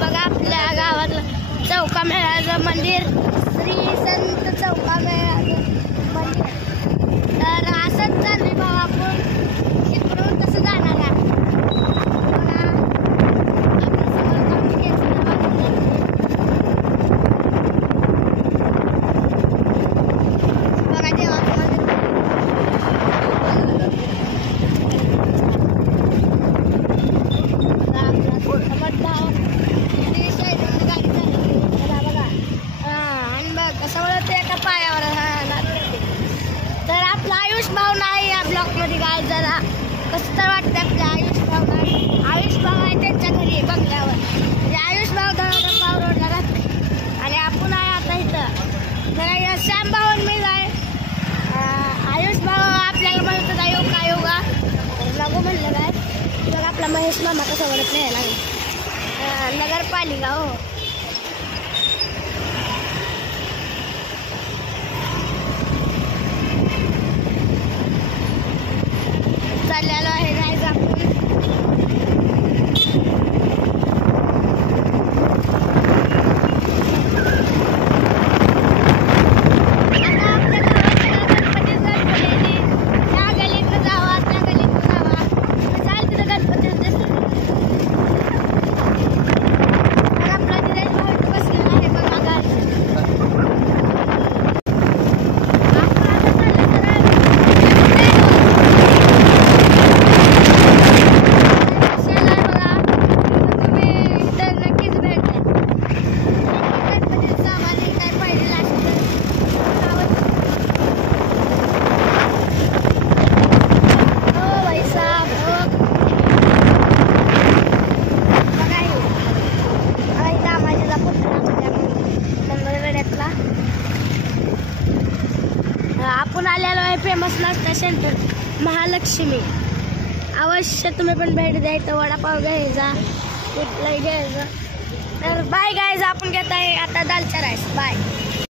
बघा आपल्या गावातलं चौकामेळ्याचं मंदिर, श्री संत चौकामेळ्याचं मंदिर. तर असंच चाललंय भाऊ, आपण इकडून कसं जाणार आहे. तर आपला आयुष भाऊ नाही या ब्लॉक मध्ये. काय जरा कसं तर वाटतं आपल्या आयुष भाऊ नाही. आयुष भाऊ आहे त्यांच्या घरी बंगल्यावर. म्हणजे आयुष भाऊ भाऊ रोडला राहते आणि आपण आहे आता इथं. जरा या श्याम भाऊ मी जाय. आयुष भाऊ आपल्याला म्हणतात आहे योगा योगा लागू म्हणलं काय. तर आपला महेश मामा कसं म्हणत नाही लागला नगरपालिका. हो चाललेलो आहे गाईज आपण. आता आपल्या गणपती त्या गलीतनं जावा, त्या गलीतनं जावा. चाल तिथं गणपती दिसतो. आपला दिनेश भाऊ बसलेला आहे बघा गाडी. आपण आलेलो आहे फेमस नाश्ता सेंटर महालक्ष्मी. अवश्य तुम्ही पण भेट द्यायचं. वडापाव घ्यायचा, कुठलाही घ्यायचा. तर बाय गाईज, आपण घेत आहे आता दालचा राईस. बाय.